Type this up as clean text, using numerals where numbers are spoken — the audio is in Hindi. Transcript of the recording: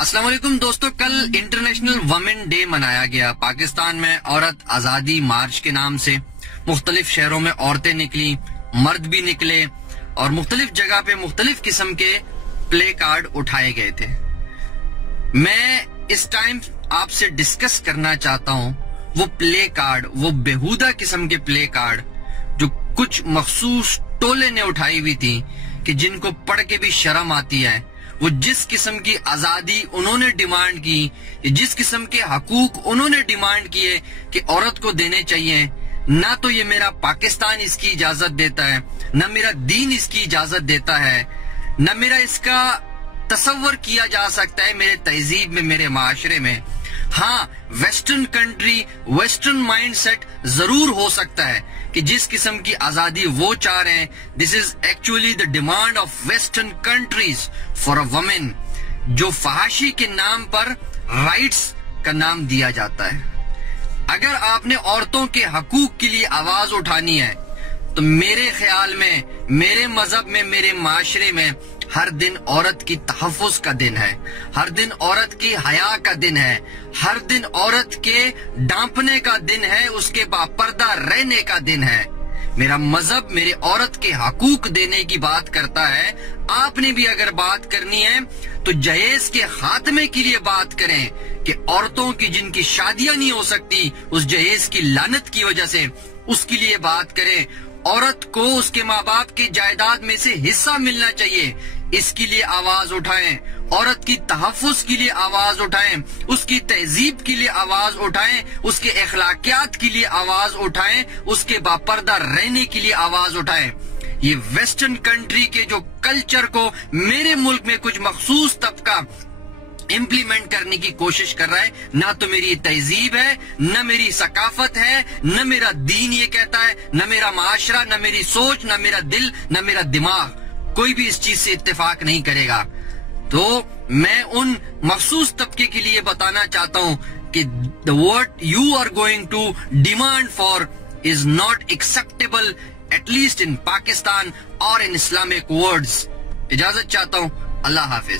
अस्सलाम वालेकुम दोस्तों, कल इंटरनेशनल वुमेन डे मनाया गया। पाकिस्तान में औरत आजादी मार्च के नाम से मुख्तलिफ शहरों में औरतें निकली, मर्द भी निकले और मुख्तलिफ जगह पे मुख्तलिफ किस्म के प्ले कार्ड उठाए गए थे। मैं इस टाइम आपसे डिस्कस करना चाहता हूं वो प्ले कार्ड, वो बेहुदा किस्म के प्ले कार्ड जो कुछ मखसूस टोले ने उठाई हुई थी कि जिनको पढ़ के भी शर्म आती है। वो जिस किस्म की आजादी उन्होंने डिमांड की, जिस किस्म के हकूक उन्होंने डिमांड किए कि औरत को देने चाहिए, ना तो ये मेरा पाकिस्तान इसकी इजाजत देता है, न मेरा दीन इसकी इजाजत देता है, न मेरा इसका तसव्वुर किया जा सकता है मेरे तहजीब में, मेरे माशरे में। हाँ, वेस्टर्न कंट्री, वेस्टर्न माइंडसेट जरूर हो सकता है कि जिस किस्म की आजादी वो चाह रहे हैं, this is actually the demand of western countries for a women, जो फहाशी के नाम पर राइट्स का नाम दिया जाता है। अगर आपने औरतों के हकूक के लिए आवाज उठानी है तो मेरे ख्याल में, मेरे मजहब में, मेरे माशरे में हर दिन औरत की तहफ़्फ़ुज़ का दिन है, हर दिन औरत की हया का दिन है, हर दिन औरत के डांपने का दिन है, उसके बापर्दा रहने का दिन है। मेरा मजहब मेरे औरत के हकूक देने की बात करता है। आपने भी अगर बात करनी है तो जहेज के खात्मे के लिए बात करें कि औरतों की जिनकी शादियां नहीं हो सकती उस जहेज की लानत की वजह से, उसके लिए बात करें। औरत को उसके माँ बाप की जायदाद में से हिस्सा मिलना चाहिए, इसके लिए आवाज उठाएं। औरत की तहफ़्फ़ुज़ के लिए आवाज उठाएं, उसकी तहजीब के लिए आवाज उठाएं, उसके अखलाकियात के लिए आवाज उठाएं, उसके बापर्दा रहने के लिए आवाज उठाएं। ये वेस्टर्न कंट्री के जो कल्चर को मेरे मुल्क में कुछ मखसूस तबका इम्प्लीमेंट करने की कोशिश कर रहा है, ना तो मेरी तहजीब है, न मेरी सकाफत है, न मेरा दीन ये कहता है, न मेरा माशरा, न मेरी सोच, न मेरा दिल, न मेरा दिमाग, कोई भी इस चीज से इत्तेफाक नहीं करेगा। तो मैं उन मखसूस तबके के लिए बताना चाहता हूं कि what you are going to demand for is not acceptable, at least in Pakistan और इन इस्लामिक वर्ल्ड्स। इजाजत चाहता हूं, अल्लाह हाफिज।